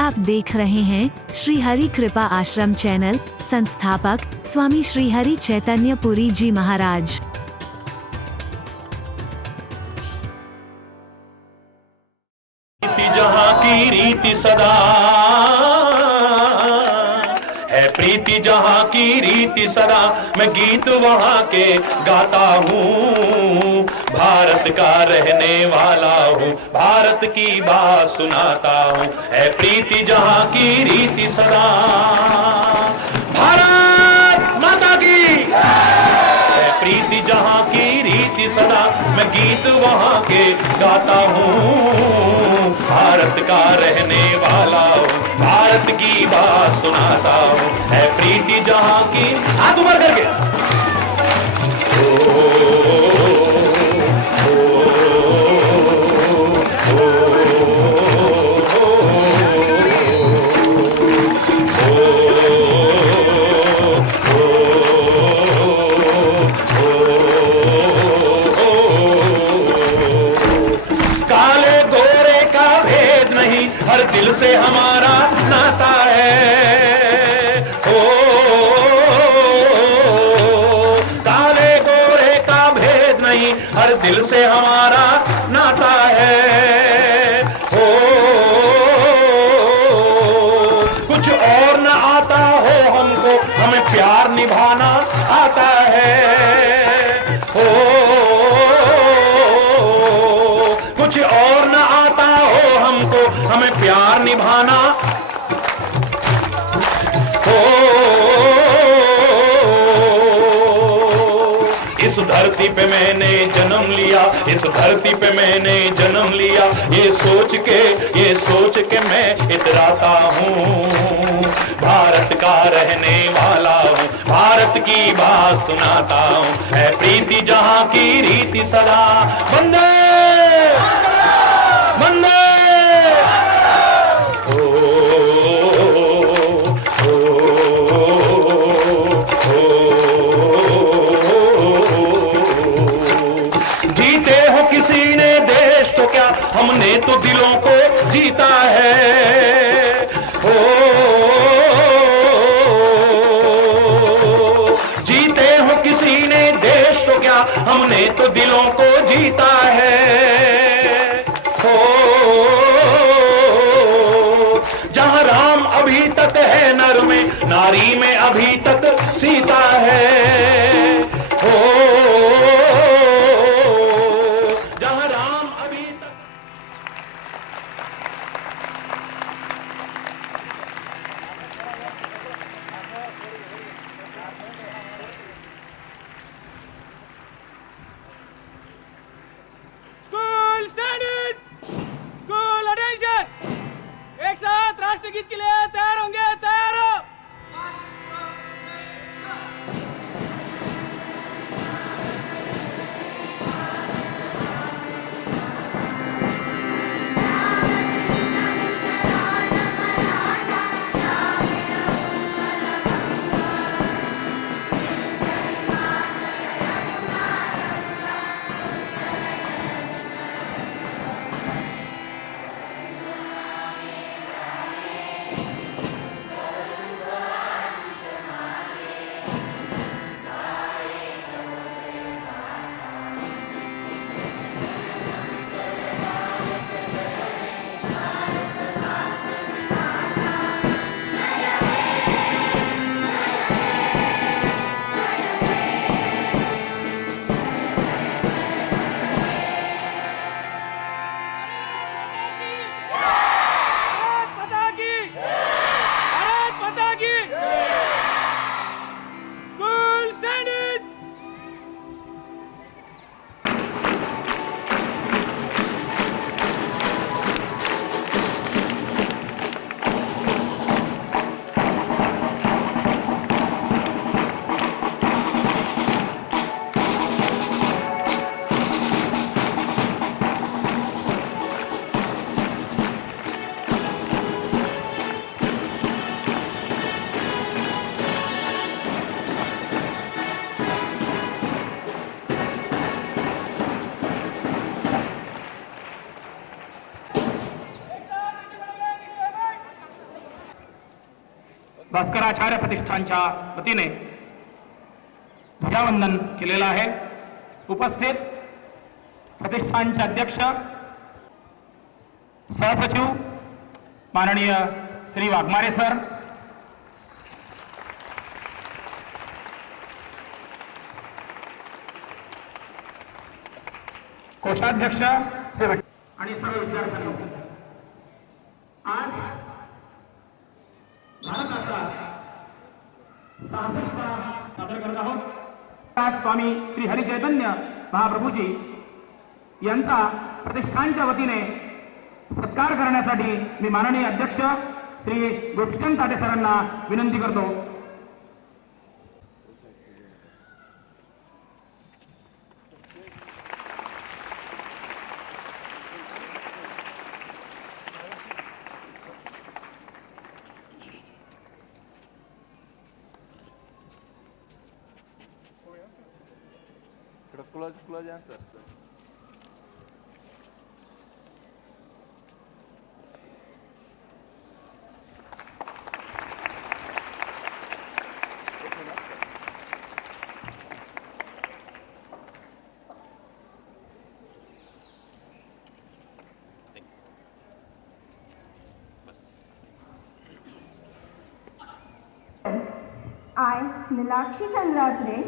आप देख रहे हैं श्री हरि कृपा आश्रम चैनल। संस्थापक स्वामी श्री हरि चैतन्य पुरी जी महाराज। जहाँ की रीति सदा है, प्रीति जहाँ की रीति सदा, मैं गीत वहाँ के गाता हूँ। भारत का रहने वाला हूँ, भारत की बात सुनाता हूँ। है प्रीति जहाँ की रीति सदा, भारत माता की है। प्रीति जहाँ की रीति सदा, मैं गीत वहाँ के गाता हूँ। भारत का रहने वाला हूँ, भारत की बात सुनाता हूँ। है प्रीति जहाँ की, हाथ ऊपर करके, हर दिल से हमारा नाता है। ओ काले गोरे का भेद नहीं, हर दिल से हमारा नाता है। ओ कुछ और न आता हो हमको, हमें प्यार निभाना आता है। ओ कुछ और न आता हो हमको, हमें प्यार निभाना हो। इस धरती पे मैंने जन्म लिया, इस धरती पे मैंने जन्म लिया, ये सोच के मैं इतराता हूँ। भारत का रहने वाला हूँ, भारत की बात सुनाता हूँ। है प्रीति जहाँ की रीति सदा, वंदे वंदे। जीते हो किसी ने देश तो क्या, हमने तो दिलों को जीता है। ओ जीते हो किसी ने देश तो क्या, हमने तो दिलों को जीता है। ओ जहाँ राम अभी तक है नर में, नारी में अभी तक सीता है। ओ जहाँ राम अभी तक, स्कूल स्टैंडर्ड, स्कूल अटेंशन, एक साथ राष्ट्रगीत के लिए तैयार होंगे, तैयार हो। भास्कराचार्य प्रतिष्ठानच्या वतीने ध्वजावंदन केलेलं आहे. उपस्थित प्रतिष्ठानचे अध्यक्ष सहसचिव माननीय श्री वाघमारे सर, कोषाध्यक्ष श्री आणि सर्व विद्यार्थ्यांनो, आज भारताचा साहसिकता सादर करत आहोत. आज स्वामी श्री हरी चैतन्य महाप्रभूजी यांचा प्रतिष्ठानच्या वतीने सत्कार करण्यासाठी मी माननीय अध्यक्ष श्री गोपीचंद ताटे सरांना विनंती करतो. Close answer. I, Nilakshi Chandratre,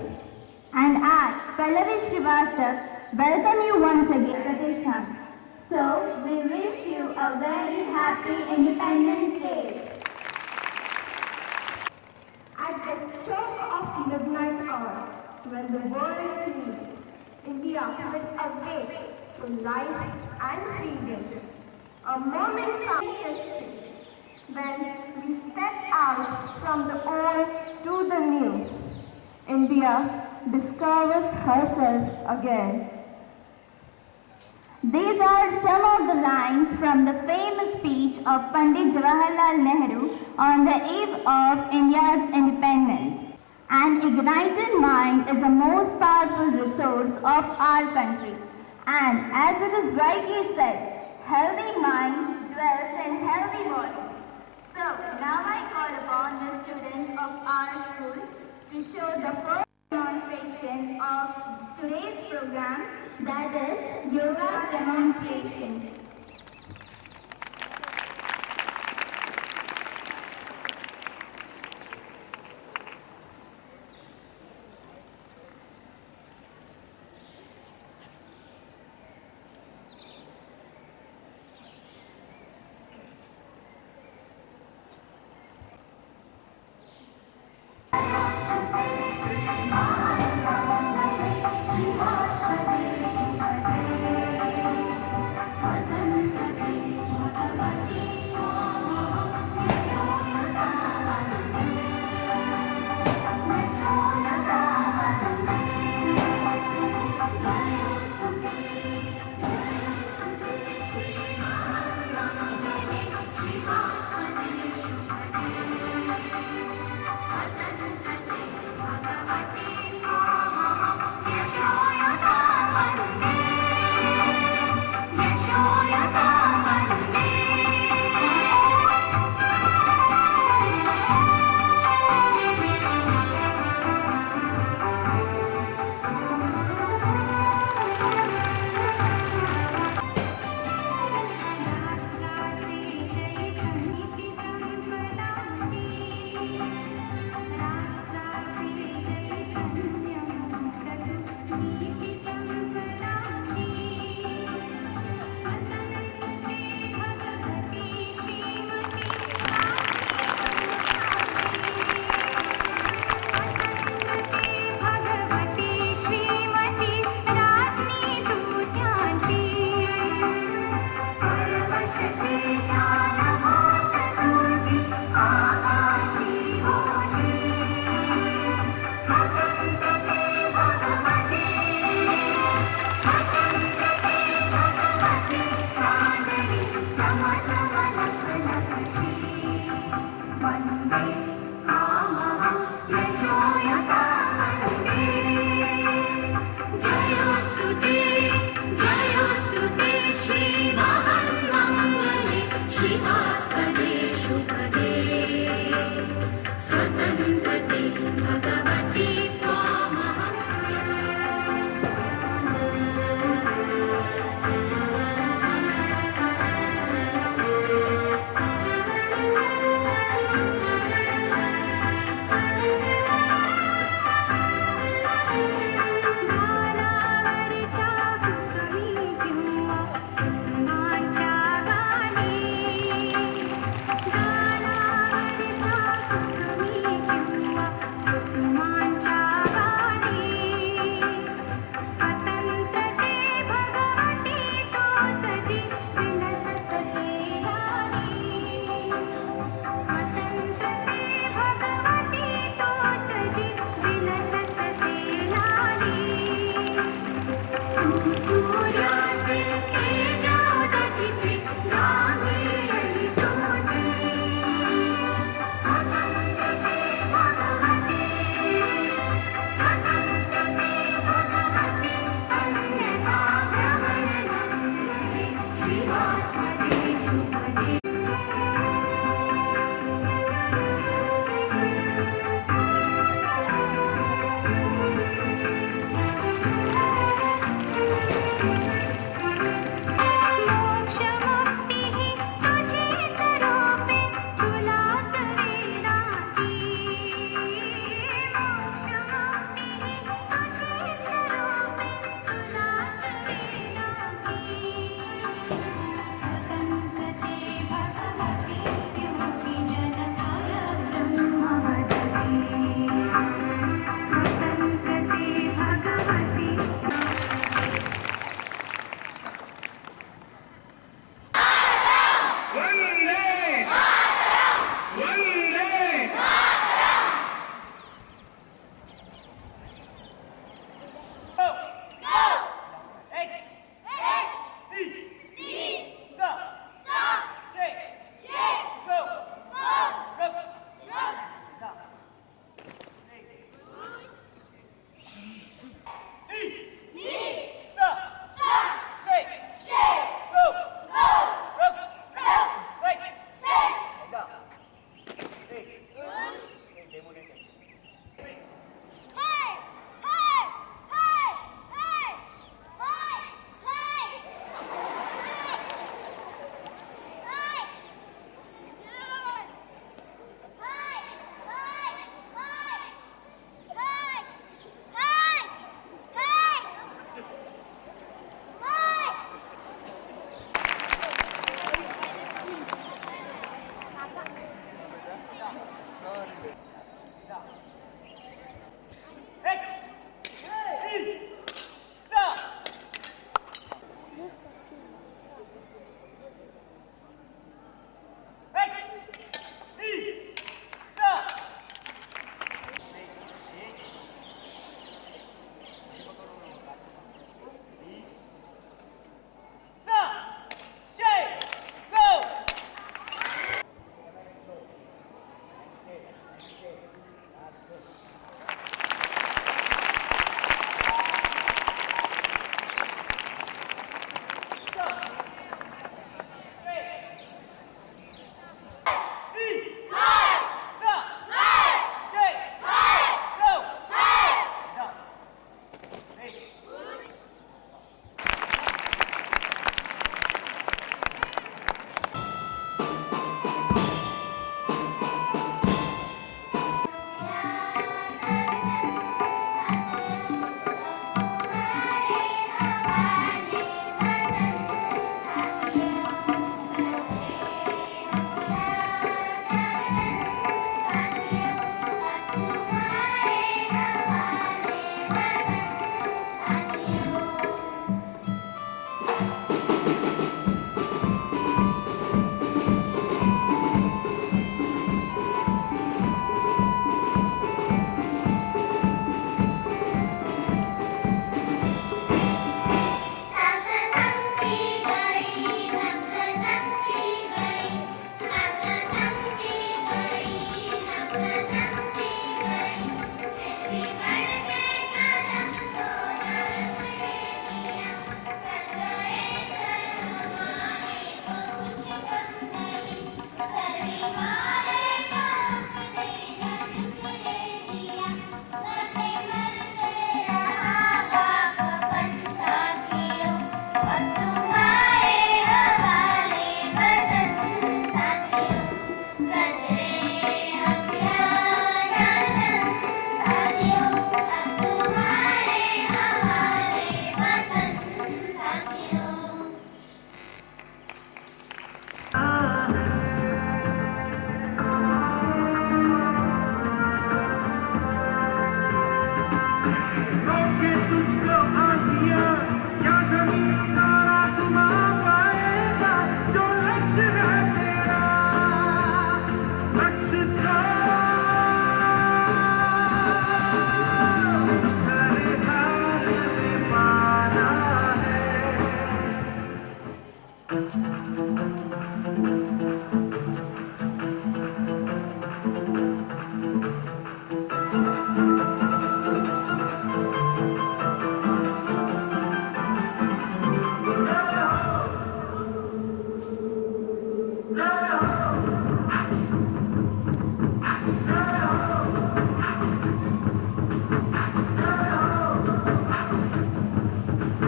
and I, Pallavi Srivastav, welcome you once again, Pratishthan. So, we wish you a very happy Independence Day. At the stroke of midnight hour, when the world sleeps, India will awake to life and freedom. A moment comes in history when we step out from the old to the new. India discovers herself again. These are some of the lines from the famous speech of Pandit Jawaharlal Nehru on the eve of India's independence. An ignited mind is the most powerful resource of our country. And as it is rightly said, healthy mind dwells in healthy body. So now I call upon the students of our school to show the first demonstration of today's program, that is yoga demonstration.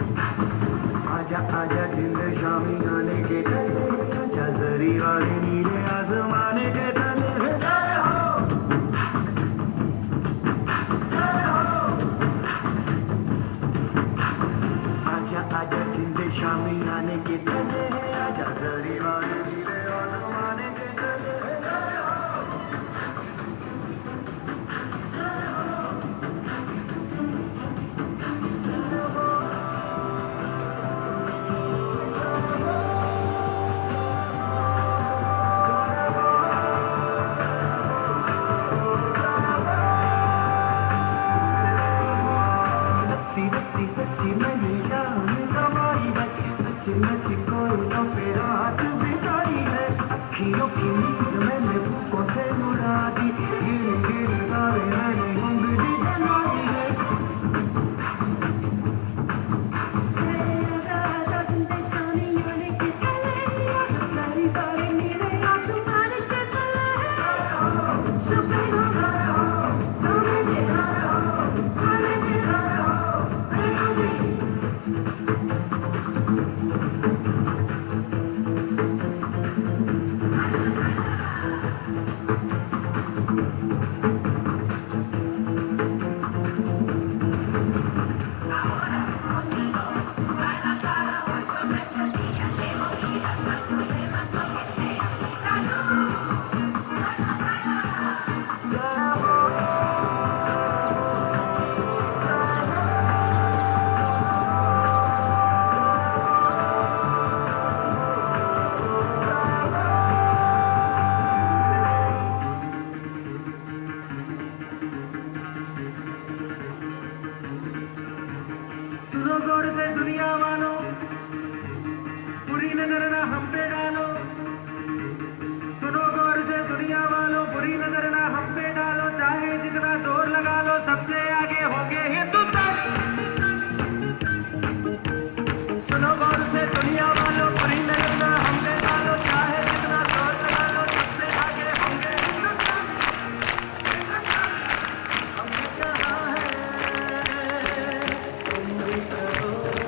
आजा आजा जिंद शामी आने के तले आजा जरी वाले नीले आसमाने के तले जय हो आजा आजा जिंद शामी आने के तले आजा जरी वाले नीले आसमाने के तले जय हो रत्ती रत्ती सच्ची मैंने जान गवाई है नच नच कोई तो पे रात बिताई है अखियों की नींद मैंने फूकों से उड़ा दी गिर गिर तारे मैंने उंगली जलाई है सुनो गौर से दुनिया वालों बुरी नजर ना हम पे डालो सुनो गौर से दुनिया वालों बुरी नजर ना हम पे डालो चाहे जितना जोर लगा लो सबसे आगे होंगे हिंदुस्तान सुनो गौर से दुनिया वालों बुरी नजर ना हम पे डालो चाहे जितना जोर लगा लो सबसे आगे होंगे हिंदुस्तान हमने कहा है तुम भी करो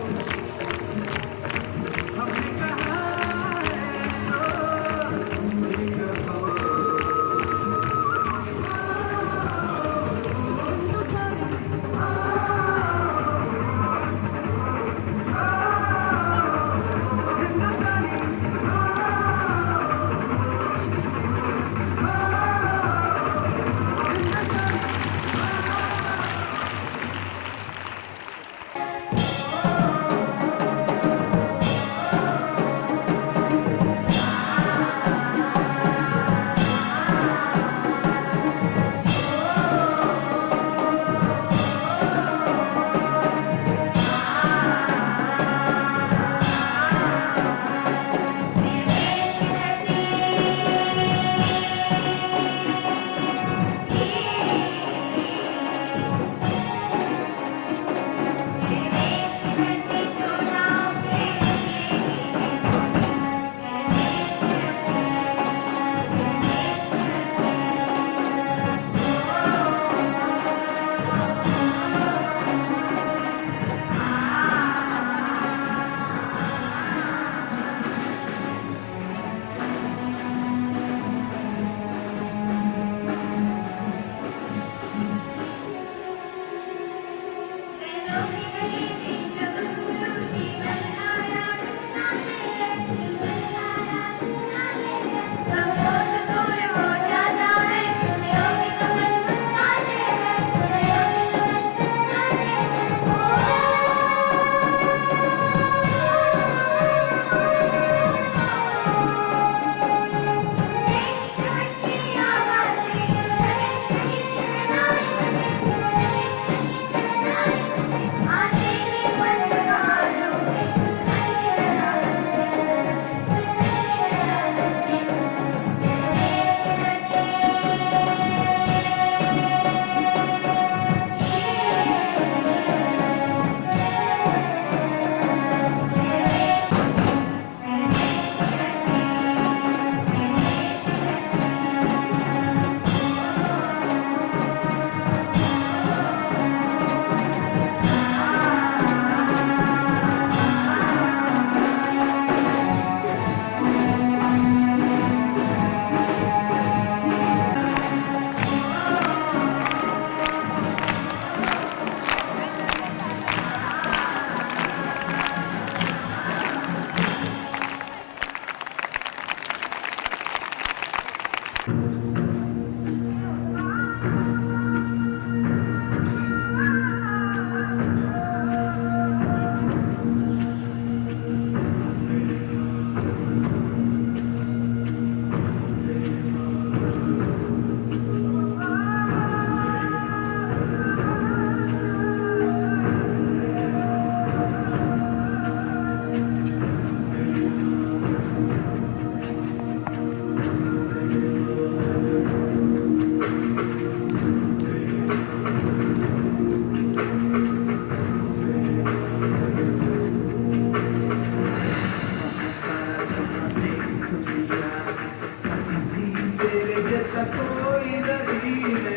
जैसा कोई नहीं है,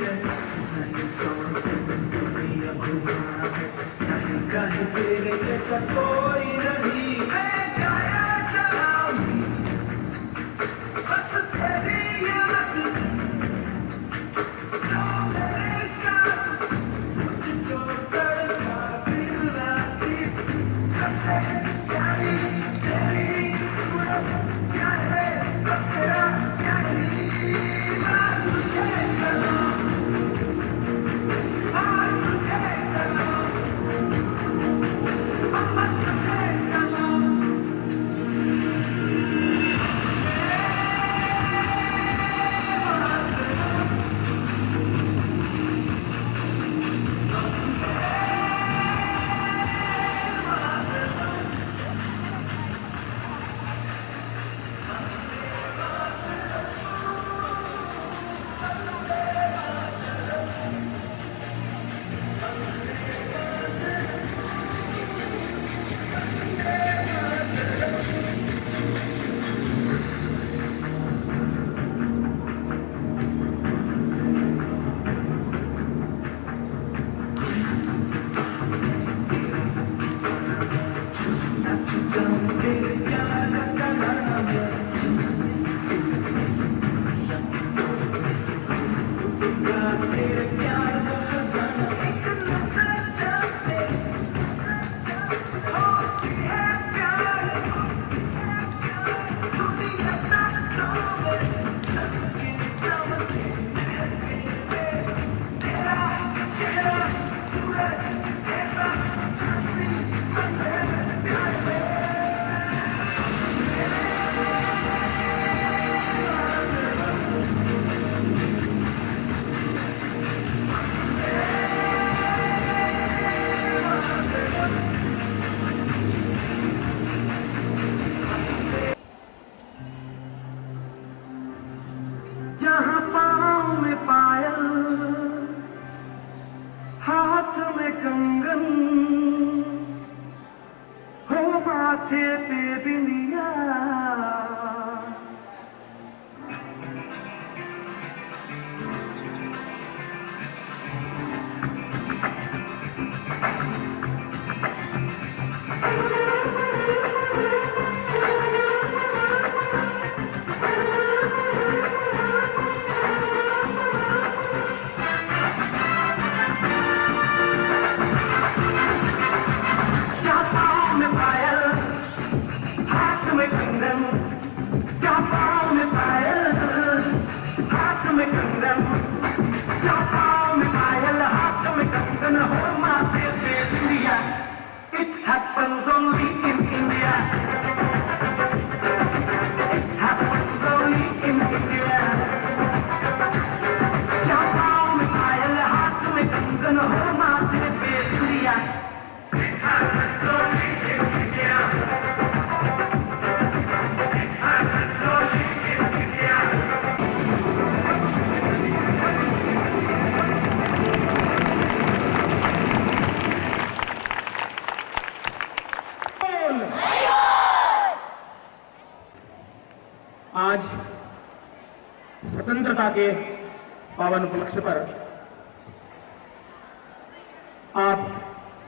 नहीं कौन दुनिया घुमा है, नहीं कहीं तेरे जैसा कोई नहीं, मैं गाया चलाऊं बस तेरी याद जो मेरे साथ मुझको तड़पा दिल राती, सबसे प्यारी तेरी सूरत क्या है, बस तेरा क्या नहीं, मैं तुझे सलाम, मैं तुझे सलाम, मैं तुझे सलाम। जहाँ पाँव में पायल, हाथ में कंगन, हो माथे पे बिंदिया, जहाँ पाँव में पायल, हाथ में कंगन, जहाँ पाँव में पायल, हाथ में कंगन, जहाँ पाँव में पायल, हाथ में कंगन, हो माथे पे बिंदिया, it happens only in India, it happens only in India, जहाँ पाँव में पायल, हाथ में कंगन, हो माथे पे बिंदिया, it happens only in India, it happens only in India. आज स्वतंत्रता के पावन उपलक्ष्य पर आप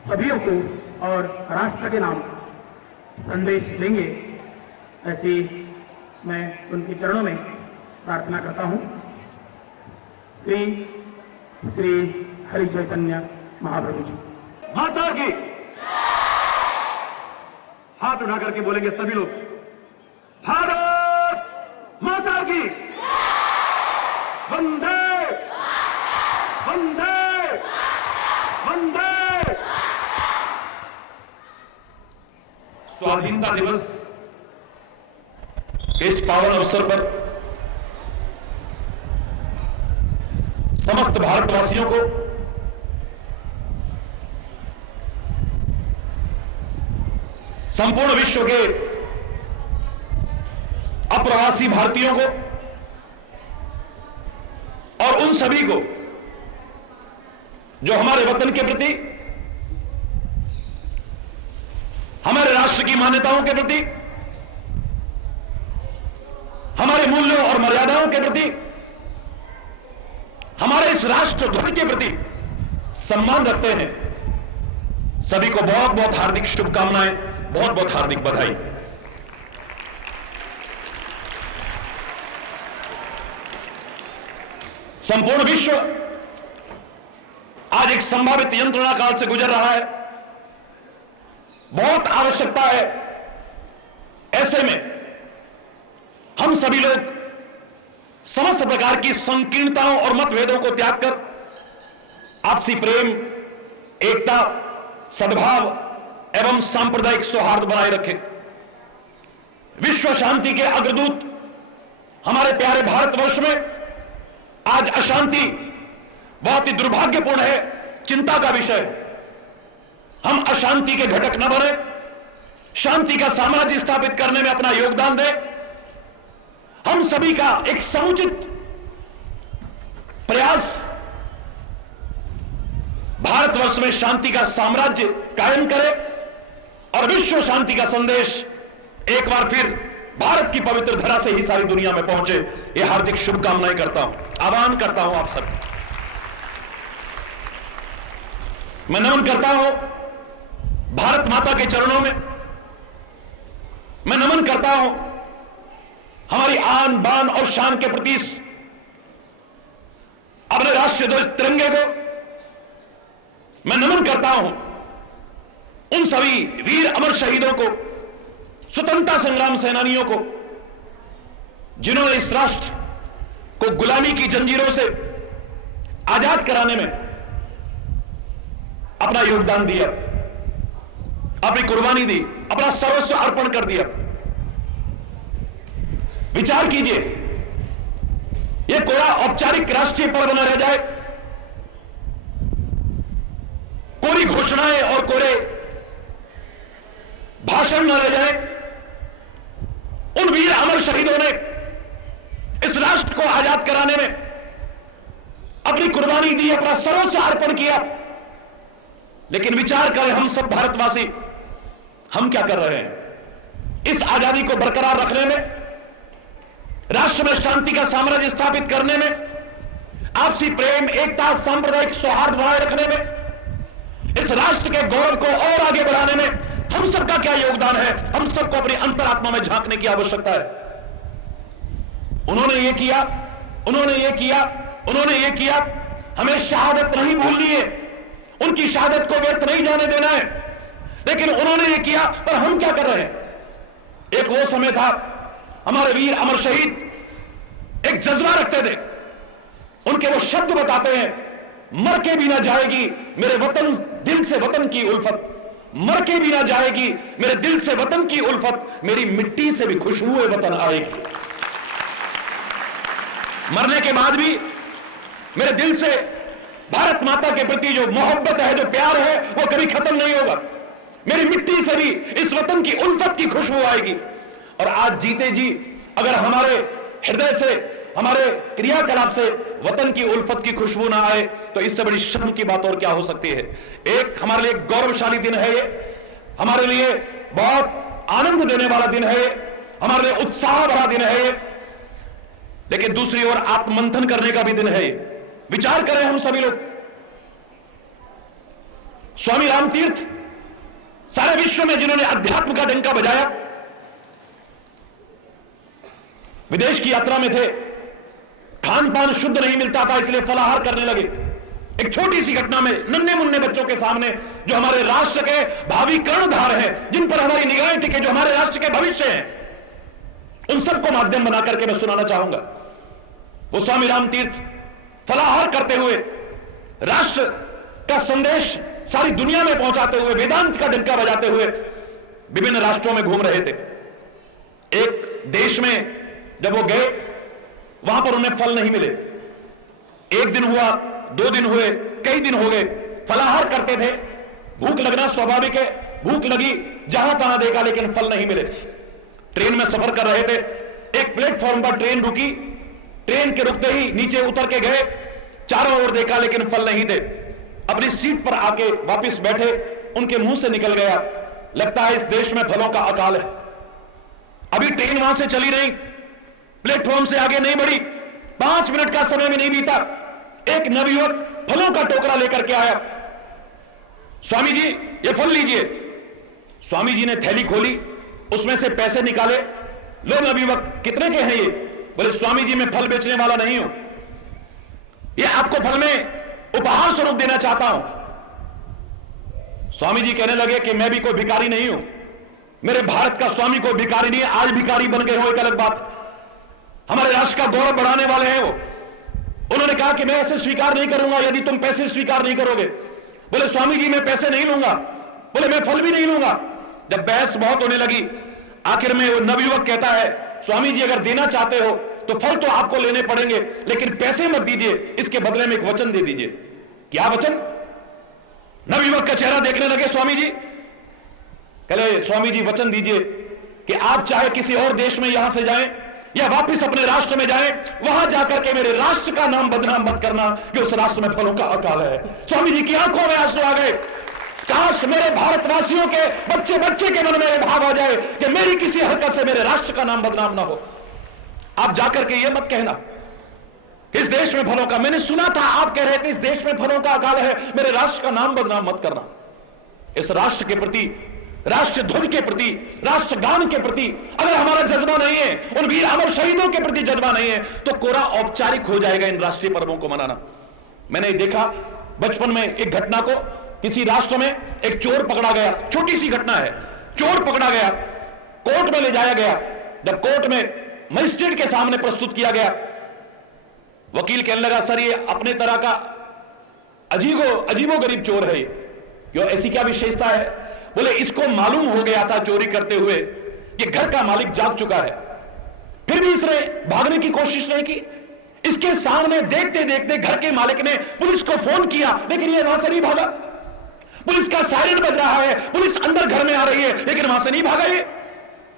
सभी को और राष्ट्र के नाम संदेश देंगे, ऐसी मैं उनके चरणों में प्रार्थना करता हूं। श्री श्री हरि चैतन्य महाप्रभु जी। माता की हाथ उठा करके बोलेंगे सभी लोग, भारत माता की वंदे वंदे वंदे। स्वाधीनता दिवस के इस पावन अवसर पर समस्त भारतवासियों को संपूर्ण विश्व के अप्रवासी भारतीयों को और उन सभी को जो हमारे वतन के प्रति, हमारे राष्ट्र की मान्यताओं के प्रति, हमारे मूल्यों और मर्यादाओं के प्रति हमारे इस राष्ट्र ध्वज के प्रति सम्मान रखते हैं, सभी को बहुत बहुत हार्दिक शुभकामनाएं, बहुत बहुत हार्दिक बधाई। संपूर्ण विश्व आज एक संभावित यंत्रणा काल से गुजर रहा है। बहुत आवश्यकता है ऐसे में हम सभी लोग समस्त प्रकार की संकीर्णताओं और मतभेदों को त्याग कर आपसी प्रेम, एकता, सद्भाव एवं सांप्रदायिक सौहार्द बनाए रखें। विश्व शांति के अग्रदूत हमारे प्यारे भारतवर्ष में आज अशांति बहुत ही दुर्भाग्यपूर्ण है, चिंता का विषय है। हम अशांति के घटक न बने, शांति का साम्राज्य स्थापित करने में अपना योगदान दें। हम सभी का एक समुचित प्रयास भारतवर्ष में शांति का साम्राज्य कायम करे और विश्व शांति का संदेश एक बार फिर भारत की पवित्र धरा से ही सारी दुनिया में पहुंचे। यह हार्दिक शुभकामनाएं करता हूं, आह्वान करता हूं आप सब। मैं नमन करता हूं भारत माता के चरणों में। मैं नमन करता हूं हमारी आन बान और शान के प्रति अपने राष्ट्रीय ध्वज तिरंगे को। मैं नमन करता हूं उन सभी वीर अमर शहीदों को, स्वतंत्रता संग्राम सेनानियों को, जिन्होंने इस राष्ट्र को गुलामी की जंजीरों से आजाद कराने में अपना योगदान दिया, अपनी कुर्बानी दी, अपना सर्वस्व अर्पण कर दिया। विचार कीजिए, यह कोरा औपचारिक राष्ट्रीय पर्व न रह जाए, कोरी घोषणाएं और कोरे भाषण न रह जाए। उन वीर अमर शहीदों ने इस राष्ट्र को आजाद कराने में अपनी कुर्बानी दी, अपना सर्वस्व अर्पण किया। लेकिन विचार करें हम सब भारतवासी, हम क्या कर रहे हैं इस आजादी को बरकरार रखने में, राष्ट्र में शांति का साम्राज्य स्थापित करने में, आपसी प्रेम, एकता, सांप्रदायिक सौहार्द बनाए रखने में, इस राष्ट्र के गौरव को और आगे बढ़ाने में हम सबका क्या योगदान है। हम सबको अपनी अंतरात्मा में झांकने की आवश्यकता है। उन्होंने ये किया, उन्होंने ये किया, उन्होंने ये किया, हमें शहादत नहीं भूलनी है, उनकी शहादत को व्यर्थ नहीं जाने देना है। लेकिन उन्होंने ये किया, पर हम क्या कर रहे हैं। एक वो समय था, हमारे वीर अमर शहीद एक जज्बा रखते थे। उनके वो शब्द बताते हैं, मर के भी ना जाएगी मेरे वतन दिल से वतन की उल्फत, मर के भी ना जाएगी मेरे दिल से वतन की उल्फत, मेरी मिट्टी से भी खुशबू वतन आएगी। मरने के बाद भी मेरे दिल से भारत माता के प्रति जो मोहब्बत है, जो प्यार है, वो कभी खत्म नहीं होगा। मेरी मिट्टी से भी इस वतन की उल्फत की खुशबू आएगी। और आज जीते जी अगर हमारे हृदय से, हमारे क्रियाकलाप से वतन की उल्फत की खुशबू ना आए, तो इससे बड़ी शर्म की बात और क्या हो सकती है। एक हमारे लिए गौरवशाली दिन है, ये हमारे लिए बहुत आनंद देने वाला दिन है, ये हमारे लिए उत्साह भरा दिन है ये। लेकिन दूसरी ओर आत्ममंथन करने का भी दिन है ये। विचार करें हम सभी लोग, स्वामी रामतीर्थ सारे विश्व में जिन्होंने अध्यात्म का डंका बजाया, विदेश की यात्रा में थे, खान पान शुद्ध नहीं मिलता था, इसलिए फलाहार करने लगे। एक छोटी सी घटना में नन्हे मुन्ने बच्चों के सामने, जो हमारे राष्ट्र के भावी कर्णधार हैं, जिन पर हमारी निगाहें टिके, जो हमारे राष्ट्र के भविष्य हैं, उन सबको माध्यम बना करके मैं सुनाना चाहूंगा। वो स्वामी रामतीर्थ फलाहार करते हुए, राष्ट्र का संदेश सारी दुनिया में पहुंचाते हुए, वेदांत का डंका बजाते हुए विभिन्न राष्ट्रों में घूम रहे थे। एक देश में जब वो गए, वहां पर उन्हें फल नहीं मिले। एक दिन हुआ, 2 दिन हुए, कई दिन हो गए, फलाहार करते थे। भूख लगना स्वाभाविक है, भूख लगी, जहां तहां देखा, लेकिन फल नहीं मिले। ट्रेन में सफर कर रहे थे, एक प्लेटफॉर्म पर ट्रेन रुकी, ट्रेन के रुकते ही नीचे उतर के गए, चारों ओर देखा, लेकिन फल नहीं थे। अपनी सीट पर आके वापस बैठे, उनके मुंह से निकल गया, लगता है इस देश में फलों का अकाल है। अभी ट्रेन वहां से चली नहीं, प्लेटफॉर्म से आगे नहीं बढ़ी, 5 मिनट का समय भी नहीं बीता, एक नवयुवक फलों का टोकरा लेकर के आया। स्वामी जी ये फल लीजिए। स्वामी जी ने थैली खोली, उसमें से पैसे निकाले। लो नवयुवक, कितने के हैं ये? बोले स्वामी जी मैं फल बेचने वाला नहीं हूं, ये आपको फल में उपहार स्वरूप देना चाहता हूं। स्वामी जी कहने लगे कि मैं भी कोई भिखारी नहीं हूं, मेरे भारत का स्वामी कोई भिखारी नहीं है। आज भिखारी बन गए हो एक अलग बात, हमारे राष्ट्र का गौरव बढ़ाने वाले हैं वो। उन्होंने कहा कि मैं ऐसे स्वीकार नहीं करूंगा यदि तुम पैसे स्वीकार नहीं करोगे। बोले स्वामी जी मैं पैसे नहीं लूंगा। बोले मैं फल भी नहीं लूंगा। जब बहस बहुत होने लगी, आखिर में वो नवयुवक कहता है स्वामी जी अगर देना चाहते हो तो फल तो आपको लेने पड़ेंगे, लेकिन पैसे मत दीजिए, इसके बदले में एक वचन दे दीजिए। क्या वचन? नवयुवक का चेहरा देखने लगे स्वामी जी। कहले स्वामी जी वचन दीजिए कि आप चाहे किसी और देश में यहां से जाएं या वापस अपने राष्ट्र में जाएं, वहां जाकर के मेरे राष्ट्र का नाम बदनाम मत करना कि उस राष्ट्र में फलों का अकाल है। स्वामी जी की आंखों में आंसू आ गए। काश मेरे भारतवासियों के बच्चे बच्चे के मन में यह भाव आ जाए कि मेरी किसी हरकत से मेरे राष्ट्र का नाम बदनाम ना हो। आप जाकर के यह मत कहना इस देश में फलों का, मैंने सुना था आप कह रहे थे इस देश में फलों का अकाल है, मेरे राष्ट्र का नाम बदनाम मत करना। इस राष्ट्र के प्रति, राष्ट्र ध्वज के प्रति, राष्ट्रगान के प्रति अगर हमारा जज्बा नहीं है, उन वीर अमर शहीदों के प्रति जज्बा नहीं है, तो कोरा औपचारिक हो जाएगा इन राष्ट्रीय पर्वों को मनाना। मैंने देखा बचपन में एक घटना को, किसी राष्ट्र में एक चोर पकड़ा गया, छोटी सी घटना है, चोर पकड़ा गया, कोर्ट में ले जाया गया। जब कोर्ट में मजिस्ट्रेट के सामने प्रस्तुत किया गया, वकील कहने लगा सर ये अपने तरह का अजीबो गरीब चोर है, ये ऐसी क्या विशेषता है? बोले इसको मालूम हो गया था चोरी करते हुए कि घर का मालिक जाग चुका है, फिर भी इसने भागने की कोशिश नहीं की। इसके सामने देखते देखते घर के मालिक ने पुलिस को फोन किया, लेकिन ये वहां से नहीं भागा। पुलिस का सायरन बज रहा है, पुलिस अंदर घर में आ रही है, लेकिन वहां से नहीं भागा ये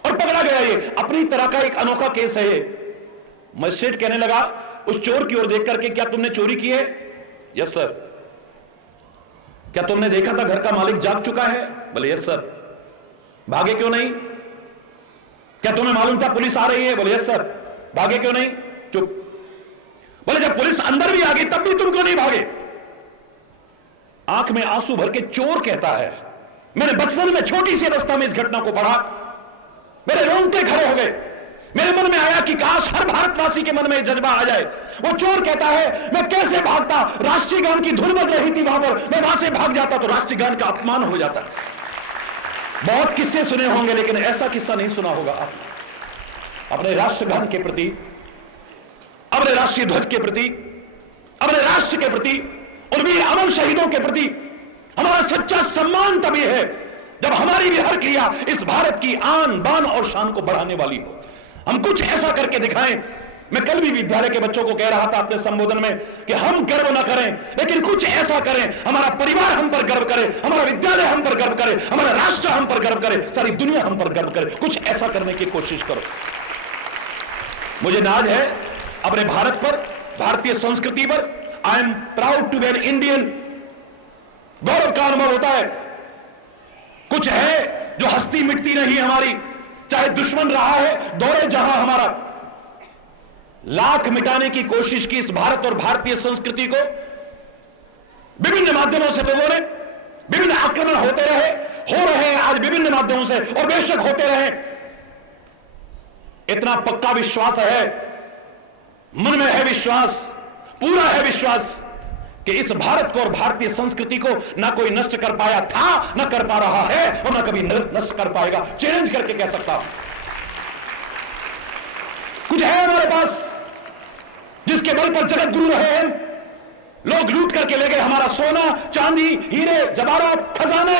और पकड़ा गया। ये अपनी तरह का एक अनोखा केस है। मजिस्ट्रेट कहने लगा उस चोर की ओर देख करके, क्या तुमने चोरी की है? Yes sir. क्या तुमने देखा था घर का मालिक जाग चुका है? बोले यस सर। भागे क्यों नहीं? क्या तुम्हें मालूम था पुलिस आ रही है? बोले यस सर। भागे क्यों नहीं? चुप। बोले जब पुलिस अंदर भी आ गई तब भी तुम क्यों नहीं भागे? आंख में आंसू भर के चोर कहता है मैंने बचपन में छोटी सी अवस्था में इस घटना को पढ़ा, मेरे रोंगटे खड़े हो गए। मेरे मन में आया कि काश हर भारतवासी के मन में जज्बा आ जाए। वो चोर कहता है मैं कैसे भागता, राष्ट्रीय गान की धुन बज रही थी वहां पर, मैं वहां से भाग जाता तो राष्ट्रीय गान का अपमान हो जाता। बहुत किस्से सुने होंगे लेकिन ऐसा किस्सा नहीं सुना होगा आपने। अपने राष्ट्रगान के प्रति, अपने राष्ट्रीय ध्वज के प्रति, अपने राष्ट्र के प्रति, उन वीर अमर शहीदों के प्रति हमारा सच्चा सम्मान तभी है जब हमारी भी हर क्रिया इस भारत की आन बान और शान को बढ़ाने वाली हो। हम कुछ ऐसा करके दिखाएं। मैं कल भी विद्यालय के बच्चों को कह रहा था अपने संबोधन में कि हम गर्व ना करें, लेकिन कुछ ऐसा करें, हमारा परिवार हम पर गर्व करे, हमारा विद्यालय हम पर गर्व करे, हमारा राष्ट्र हम पर गर्व करे, सारी दुनिया हम पर गर्व करे। कुछ ऐसा करने की कोशिश करो। मुझे नाज है अपने भारत पर, भारतीय संस्कृति पर। I am proud to be an Indian. गौरव का अनुभव होता है। कुछ है जो हस्ती मिटती नहीं हमारी, चाहे दुश्मन रहा है दौरे जहां हमारा। लाख मिटाने की कोशिश की इस भारत और भारतीय संस्कृति को विभिन्न माध्यमों से लोगों ने, विभिन्न आक्रमण होते रहे, हो रहे हैं आज विभिन्न माध्यमों से, और बेशक होते रहे। इतना पक्का विश्वास है, मन में है विश्वास, पूरा है विश्वास कि इस भारत को और भारतीय संस्कृति को ना कोई नष्ट कर पाया था, ना कर पा रहा है और ना कभी नष्ट कर पाएगा। चैलेंज करके कह सकता हूं कुछ है हमारे पास जिसके बल पर जगत गुरु रहे हैं। लोग लूट करके ले गए हमारा सोना, चांदी, हीरे, जवाहरात, खजाने,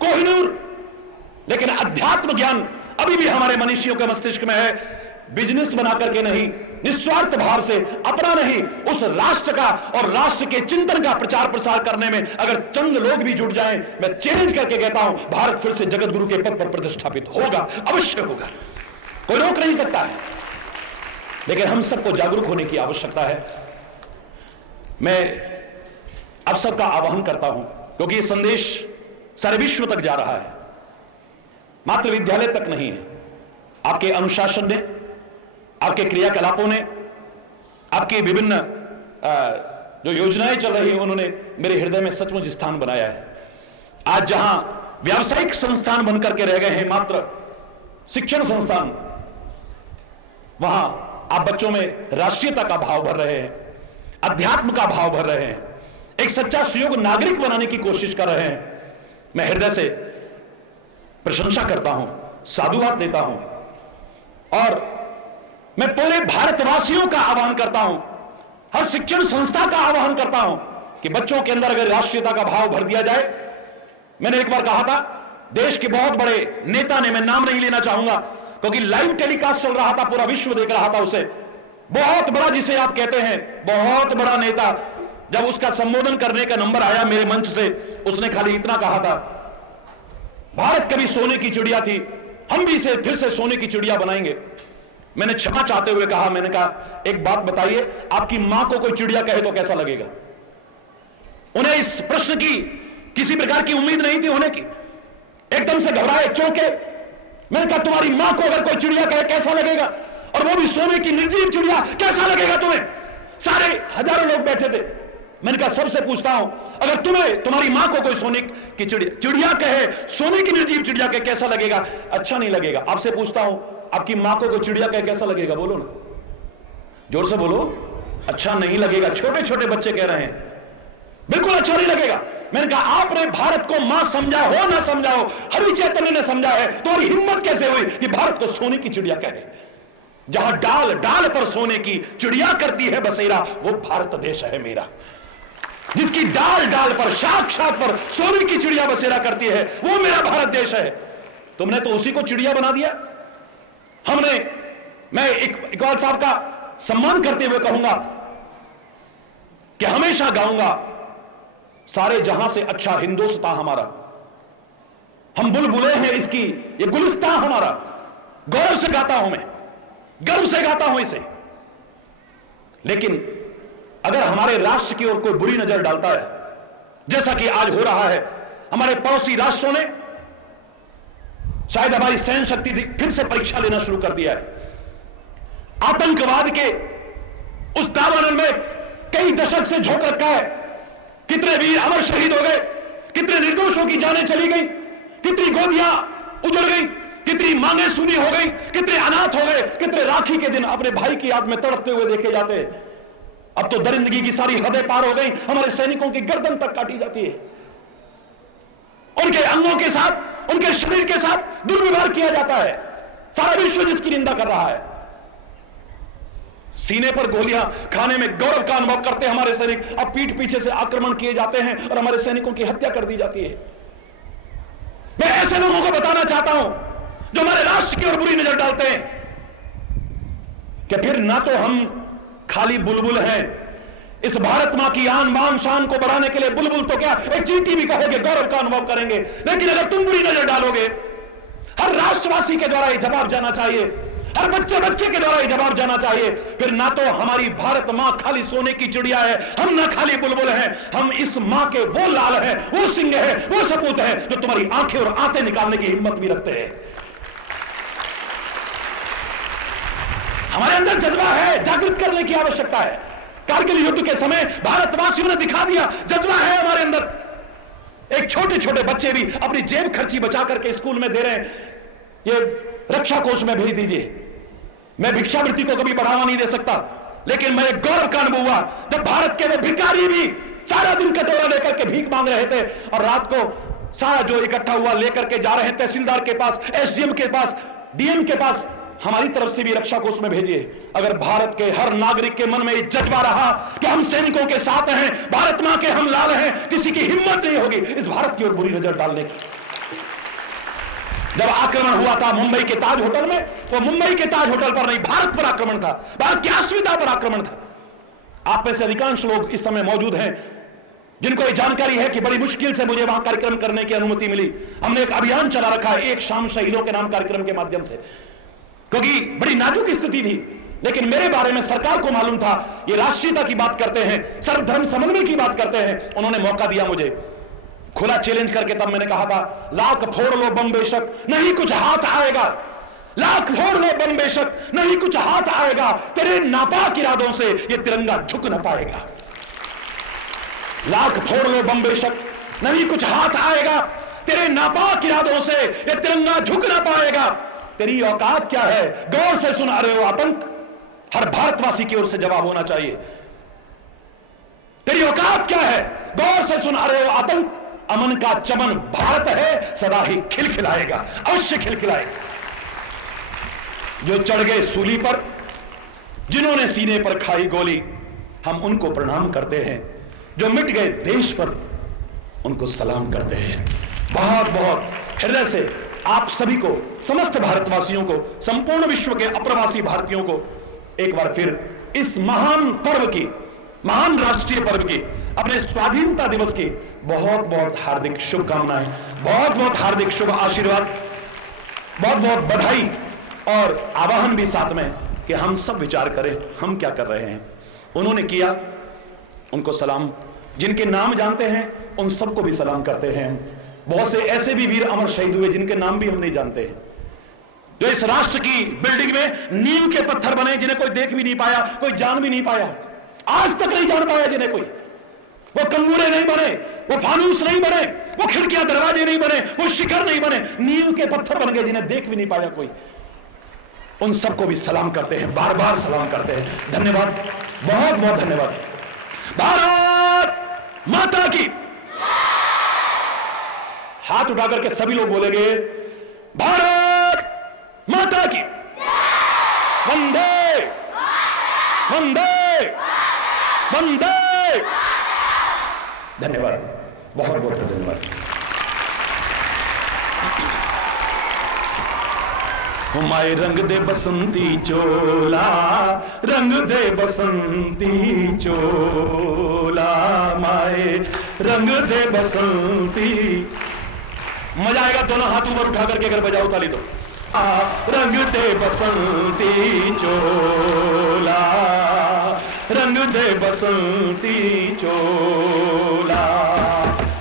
कोहिनूर, लेकिन अध्यात्म ज्ञान अभी भी हमारे मनुष्यों के मस्तिष्क में है। बिजनेस बना करके नहीं, निस्वार्थ भाव से, अपना नहीं, उस राष्ट्र का और राष्ट्र के चिंतन का प्रचार प्रसार करने में अगर चंद लोग भी जुट जाएं, मैं चैलेंज करके कहता हूं भारत फिर से जगत गुरु के पद पर प्रतिष्ठापित होगा, अवश्य होगा। कोई रोक नहीं सकता है, लेकिन हम सबको जागरूक होने की आवश्यकता है। मैं अब सबका आह्वान करता हूं क्योंकि यह संदेश सारे विश्व तक जा रहा है, मात्र विद्यालय तक नहीं है। आपके अनुशासन ने, आपके क्रियाकलापों ने, आपके विभिन्न जो योजनाएं चल रही हैं उन्होंने मेरे हृदय में सचमुच स्थान बनाया है। आज जहां व्यावसायिक संस्थान बनकर के रह गए हैं मात्र शिक्षण संस्थान, वहां आप बच्चों में राष्ट्रीयता का भाव भर रहे हैं, अध्यात्म का भाव भर रहे हैं, एक सच्चा सुयोग्य नागरिक बनाने की कोशिश कर रहे हैं। मैं हृदय से प्रशंसा करता हूं, साधुवाद देता हूं और मैं पूरे भारतवासियों का आह्वान करता हूं, हर शिक्षण संस्था का आह्वान करता हूं कि बच्चों के अंदर अगर राष्ट्रीयता का भाव भर दिया जाए। मैंने एक बार कहा था, देश के बहुत बड़े नेता ने, मैं नाम नहीं लेना चाहूंगा क्योंकि लाइव टेलीकास्ट चल रहा था, पूरा विश्व देख रहा था उसे, बहुत बड़ा जिसे आप कहते हैं बहुत बड़ा नेता, जब उसका संबोधन करने का नंबर आया मेरे मंच से, उसने खाली इतना कहा था, भारत कभी सोने की चिड़िया थी, हम भी इसे फिर से सोने की चिड़िया बनाएंगे। मैंने क्षमा चाहते हुए कहा, मैंने कहा एक बात बताइए, आपकी मां को कोई चिड़िया कहे तो कैसा लगेगा? उन्हें इस प्रश्न की किसी प्रकार की उम्मीद नहीं थी होने की, एकदम से घबराए, चौंके। मैंने कहा तुम्हारी मां को अगर कोई चिड़िया कहे कैसा लगेगा, और वो भी सोने की निर्जीव चिड़िया, कैसा लगेगा तुम्हें? सारे हजारों लोग बैठे थे। मैंने कहा सबसे पूछता हूं, अगर तुम्हें तुम्हारी मां को कोई सोने की चिड़िया कहे, सोने की निर्जीव चिड़िया कहे, कैसा लगेगा? अच्छा नहीं लगेगा। आपसे पूछता हूं, आपकी मां को कोई चिड़िया कहे कैसा लगेगा? बोलो ना, जोर से बोलो। अच्छा नहीं लगेगा। छोटे छोटे बच्चे कह रहे हैं बिल्कुल अच्छा नहीं लगेगा। मैंने कहा आपने भारत को मां समझा हो ना समझा हो, हरि चैतन्य ने समझा है, तुम्हारी हिम्मत कैसे हुई कि भारत को सोने की चिड़िया कहे? जहां डाल डाल पर सोने की चिड़िया करती है बसेरा, वो भारत देश है मेरा। जिसकी डाल डाल पर, शाख शाख पर सोने की चिड़िया बसेरा करती है, वो मेरा भारत देश है। तुमने तो उसी को चिड़िया बना दिया। मैं इकबाल साहब का सम्मान करते हुए कहूंगा कि हमेशा गाऊंगा, सारे जहां से अच्छा हिंदुस्तान हमारा, हम बुलबुले हैं इसकी, ये गुलिस्तान हमारा। गौरव से गाता हूं मैं, गर्व से गाता हूं इसे। लेकिन अगर हमारे राष्ट्र की ओर कोई बुरी नजर डालता है, जैसा कि आज हो रहा है, हमारे पड़ोसी राष्ट्रों ने शायद हमारी सहन शक्ति फिर से परीक्षा लेना शुरू कर दिया है। आतंकवाद के उस दामन में कई दशक से झोंक रखा है। कितने वीर अमर शहीद हो गए, कितने निर्दोषों की जानें चली गई, कितनी गोदियां उजड़ गई, कितनी मांगें सुनी हो गई, कितने अनाथ हो गए, कितने राखी के दिन अपने भाई की याद में तड़पते हुए देखे जाते हैं। अब तो दरिंदगी की सारी हदें पार हो गई, हमारे सैनिकों की गर्दन तक काटी जाती है, उनके अंगों के साथ, उनके शरीर के साथ दुर्व्यवहार किया जाता है। सारा विश्व जिसकी निंदा कर रहा है। सीने पर गोलियां खाने में गौरव का अनुभव करते हमारे सैनिक, अब पीठ पीछे से आक्रमण किए जाते हैं और हमारे सैनिकों की हत्या कर दी जाती है। मैं ऐसे लोगों को बताना चाहता हूं जो हमारे राष्ट्र की ओर बुरी नजर डालते हैं कि फिर ना तो हम खाली बुलबुल हैं, इस भारत मां की आन बान शान को बढ़ाने के लिए बुलबुल तो क्या, एक चींटी भी कहोगे, गौरव का अनुभव करेंगे। लेकिन अगर तुम बुरी नजर डालोगे, हर राष्ट्रवासी के द्वारा ये जवाब जाना चाहिए, हर बच्चे बच्चे के द्वारा ये जवाब जाना चाहिए, फिर ना तो हमारी भारत मां खाली सोने की चिड़िया है, हम ना खाली बुलबुल हैं, हम इस मां के वो लाल हैं, वो सिंह है, वो सपूत है जो तुम्हारी आंखें और आंतें निकालने की हिम्मत भी रखते हैं। हमारे अंदर जज्बा है, जागृत करने की आवश्यकता है। कारगिल युद्ध के समय भारतवासियों ने दिखा दिया, जज्बा है हमारे अंदर। एक छोटे छोटे बच्चे भी अपनी जेब खर्ची बचा करके स्कूल में दे रहे हैं, ये रक्षा कोष में भेज दीजिए। मैं भिक्षावृत्ति को कभी बढ़ावा नहीं दे सकता, लेकिन मेरे गौरव का अनुभव हुआ जब भारत के वो भिखारी भी सारा दिन कटोरा लेकर के भीख मांग रहे थे और रात को सारा जो इकट्ठा हुआ लेकर के जा रहे हैं तहसीलदार के पास, एसडीएम के पास, डीएम के पास। हमारी तरफ से भी रक्षा कोष में भेजिए। अगर भारत के हर नागरिक के मन में ये जज्बा रहा कि हम सैनिकों के साथ हैं, भारत मां के हम लाल हैं, किसी की हिम्मत नहीं होगी इस भारत की ओर बुरी नजर डालने की। जब आक्रमण हुआ था मुंबई के ताज होटल में, वो मुंबई के ताज होटल पर नहीं, भारत पर आक्रमण था, भारत की अस्मिता पर आक्रमण था। आप में से अधिकांश लोग इस समय मौजूद हैं जिनको ये जानकारी है कि बड़ी मुश्किल से मुझे वहां कार्यक्रम करने की अनुमति मिली। हमने एक अभियान चला रखा है, एक शाम शहीदों के नाम कार्यक्रम के माध्यम से, क्योंकि बड़ी नाजुक स्थिति थी। लेकिन मेरे बारे में सरकार को मालूम था, ये राष्ट्रीयता की बात करते हैं, सर्वधर्म समन्वय की बात करते हैं। उन्होंने मौका दिया मुझे, खुला चैलेंज करके। तब मैंने कहा था, लाख फोड़ लो बम बेशक नहीं कुछ हाथ आएगा, लाख फोड़ लो बम बेशक नहीं कुछ हाथ आएगा, तेरे नापाक इरादों से ये तिरंगा झुक न पाएगा। लाख फोड़ लो बम बेशक, नहीं कुछ हाथ आएगा। तेरे नापाक इरादों से ये तिरंगा झुक ना पाएगा। तेरी औकात क्या है? गौर से सुना रहे हो आतंक? हर भारतवासी की ओर से जवाब होना चाहिए। तेरी औकात क्या है? गौर से सुना रहे हो आतंक? अमन का चमन भारत है, सदा ही खिलखिलाएगा, अवश्य खिलखिलाएगा। जो चढ़ गए सूली पर, जिन्होंने सीने पर खाई गोली, हम उनको प्रणाम करते हैं। जो मिट गए देश पर, उनको सलाम करते हैं। बहुत बहुत हृदय से आप सभी को, समस्त भारतवासियों को, संपूर्ण विश्व के अप्रवासी भारतीयों को एक बार फिर इस महान पर्व की, महान राष्ट्रीय पर्व की, अपने स्वाधीनता दिवस की बहुत बहुत हार्दिक शुभकामनाएं, बहुत बहुत हार्दिक शुभ आशीर्वाद, बहुत बहुत बधाई और आवाहन भी साथ में कि हम सब विचार करें हम क्या कर रहे हैं। उन्होंने किया, उनको सलाम। जिनके नाम जानते हैं उन सबको भी सलाम करते हैं। बहुत से ऐसे भी वीर अमर शहीद हुए जिनके नाम भी हम नहीं जानते हैं, जो इस राष्ट्र की बिल्डिंग में नींव के पत्थर बने, जिन्हें कोई देख भी नहीं पाया, कोई जान भी नहीं पाया, आज तक नहीं जान पाया जिन्हें कोई। वो कंगूरे नहीं बने, वो फानूस नहीं बने, वो खिड़कियां दरवाजे नहीं बने, वो शिखर नहीं बने, नींव के पत्थर बन गए जिन्हें देख भी नहीं पाया कोई। उन सबको भी सलाम करते हैं, बार बार सलाम करते हैं। धन्यवाद, बहुत बहुत धन्यवाद। भारत माता की। हाथ उठा करके सभी लोग बोलेंगे भारत माता की। वंदे वंदे वंदे। धन्यवाद, बहुत बहुत धन्यवाद। माए रंग दे बसंती चोला, रंग दे बसंती चोला, माए रंग दे बसंती। मजा आएगा दोनों हाथ ऊपर उठा करके अगर बजाओ ताली तो। रंग दे बसंती चोला, रंग दे बसंती चोला।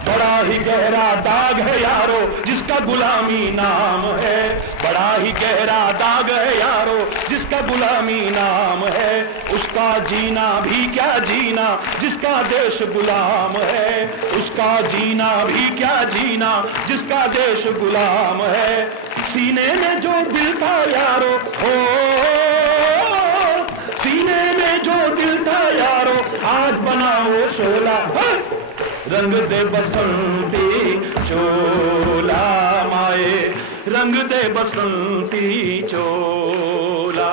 बड़ा ही गहरा दाग है यारो जिसका गुलामी नाम है, बड़ा ही गहरा दाग है यारो जिसका गुलामी नाम है। उसका जीना भी क्या जीना जिसका देश गुलाम है, उसका जीना भी क्या जीना जिसका देश गुलाम है। सीने में जो दिल था यारो, हो सीने में जो दिल था यारो, आज बनाओ शोला। रंग दे बसंती चोला, माए रंग दे बसंती चोला।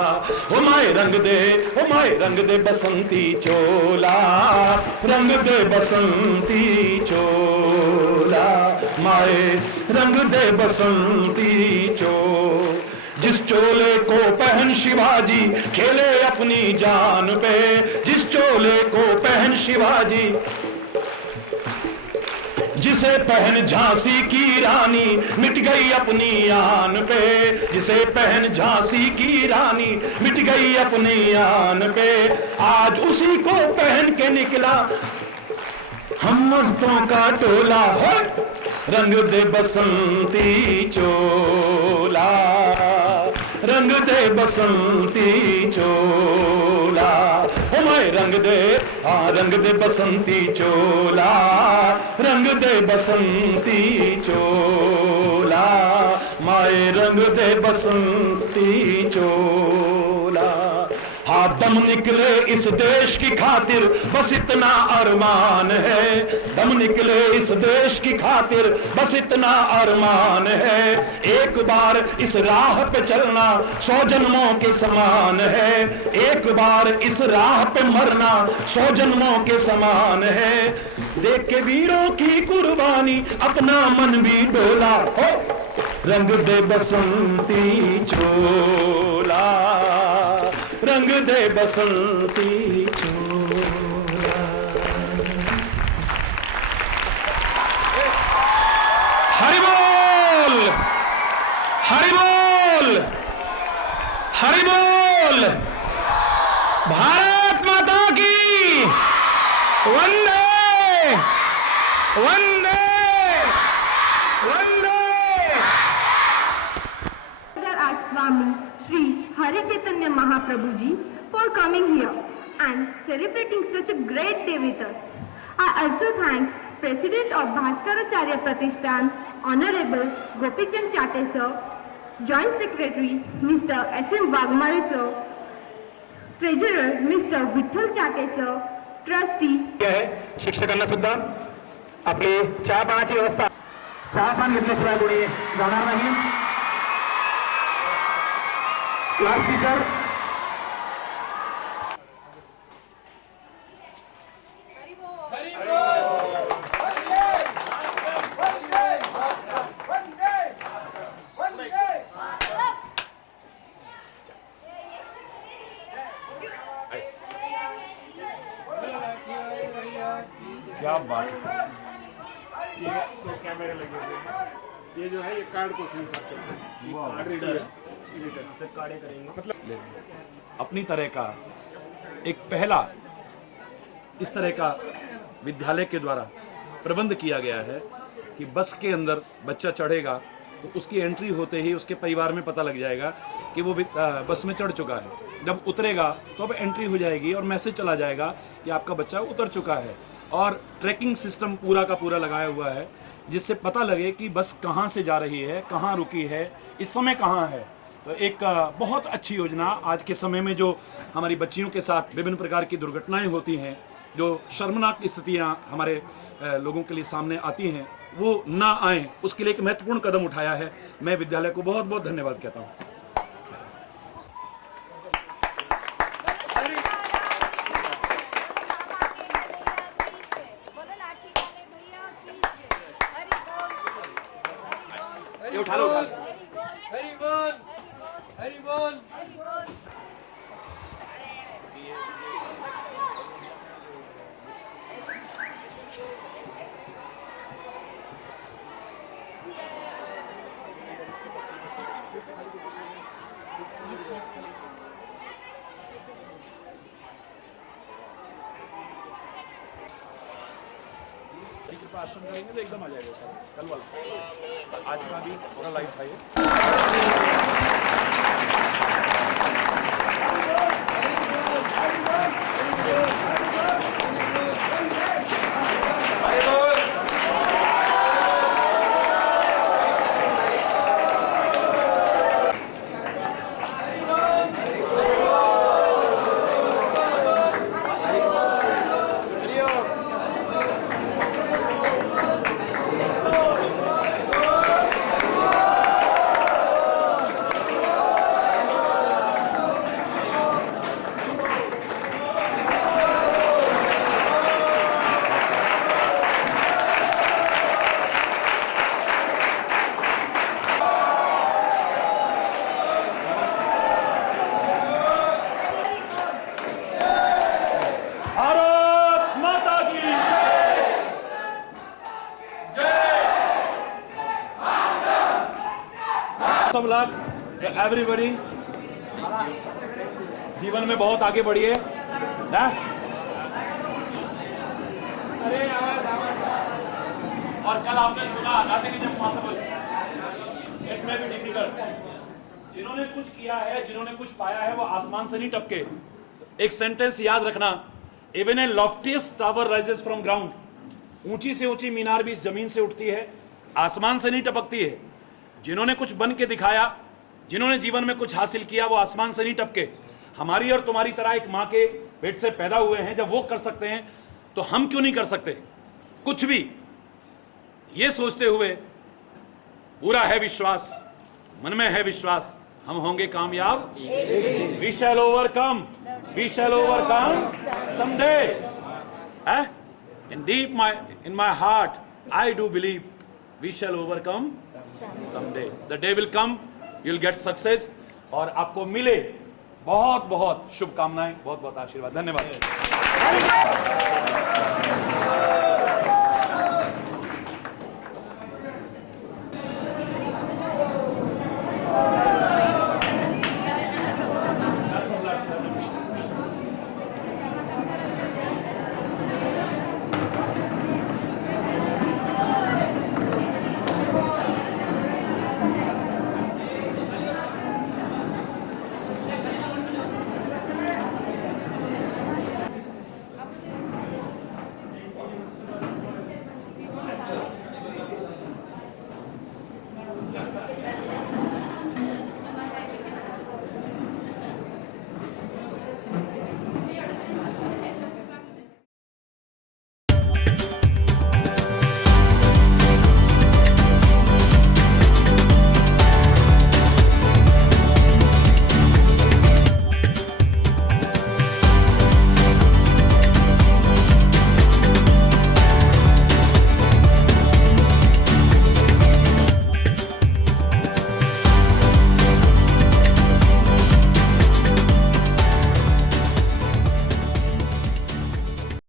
ओ माए रंग दे, ओ माए रंग दे बसंती चोला, रंग दे बसंती चोला, माए रंग दे बसंती चोला। जिस चोले को पहन शिवाजी खेले अपनी जान पे, जिस चोले को पहन शिवाजी, जिसे पहन झांसी की रानी मिट गई अपनी आन पे, जिसे पहन झांसी की रानी मिट गई अपनी आन पे। आज उसी को पहन के निकला हम मस्तों का टोला। रंग दे बसंती चोला, रंग दे बसंती चोला। ओ माए रंग दे, हाँ रंग दे बसंती चोला, रंग दे बसंती चोला, माए रंग दे बसंती चोला। हाँ दम निकले इस देश की खातिर बस इतना अरमान है, दम निकले इस देश की खातिर बस इतना अरमान है। एक बार इस राह पे चलना 100 जन्मों के समान है, एक बार इस राह पे मरना 100 जन्मों के समान है। देख के वीरों की कुर्बानी अपना मन भी डोला। हो रंग दे बसंती चोला, रंग दे बसंती चोला। हरि बोल, हरि बोल, हरि बोल। भारत माता की वंदे वंदे वंदे। Our Swami Sri Hari Chaitanya Mahaprabhu ji for coming here and celebrating such a great day with us. I also thank President of Bhaskaracharya Pratishthan, Honorable Gopichand Chate sir, Joint Secretary Mr. S.M. Wagmare sir, Treasurer Mr. Vitthal Chate sir, Trustee आहे शिक्षकांना सुद्धा आपली चहा पाण्याची व्यवस्था, चहा पान घेतल्याशिवाय कोणी जाणार नाही. क्लास टीचर क्या बात है. ये तो कैमरे लगे हुए हैं. ये जो है ये कार्ड को सेंसर करते हैं. कार्ड रीडर से कार्डे करेंगे. मतलब अपनी तरह का एक पहला इस तरह का विद्यालय के द्वारा प्रबंध किया गया है कि बस के अंदर बच्चा चढ़ेगा तो उसकी एंट्री होते ही उसके परिवार में पता लग जाएगा कि वो बस में चढ़ चुका है. जब उतरेगा तो अब एंट्री हो जाएगी और मैसेज चला जाएगा कि आपका बच्चा उतर चुका है. और ट्रैकिंग सिस्टम पूरा का पूरा लगाया हुआ है जिससे पता लगे कि बस कहाँ से जा रही है, कहाँ रुकी है, इस समय कहाँ है. तो एक बहुत अच्छी योजना आज के समय में जो हमारी बच्चियों के साथ विभिन्न प्रकार की दुर्घटनाएं होती हैं, जो शर्मनाक स्थितियां हमारे लोगों के लिए सामने आती हैं, वो ना आए, उसके लिए एक महत्वपूर्ण कदम उठाया है. मैं विद्यालय को बहुत बहुत धन्यवाद कहता हूँ. ये उठा लो, उठा लो. हरि बोल, हरि बोल. आश्रम करेंगे तो एकदम आ जाएगा सर. कल वाला आज का भी पूरा लाइव था ये. सब लोग एवरीबॉडी जीवन में बहुत आगे बढ़िए. और कल आपने सुना nothing is impossible, it may be difficult. जिन्होंने कुछ किया है, जिन्होंने कुछ पाया है, वो आसमान से नहीं टपके. एक सेंटेंस याद रखना, even a loftiest tower rises from ground. ऊंची से ऊंची मीनार भी इस जमीन से उठती है, आसमान से नहीं टपकती है. जिन्होंने कुछ बन के दिखाया, जिन्होंने जीवन में कुछ हासिल किया, वो आसमान से नहीं टपके. हमारी और तुम्हारी तरह एक माँ के पेट से पैदा हुए हैं. जब वो कर सकते हैं तो हम क्यों नहीं कर सकते कुछ भी. ये सोचते हुए पूरा है विश्वास, मन में है विश्वास, हम होंगे कामयाब. We shall overcome, we shall overcome someday. in my heart I do believe we shall overcome someday. The day will come, you'll get success. और आपको मिले बहुत बहुत शुभकामनाएं, बहुत बहुत आशीर्वाद. धन्यवाद.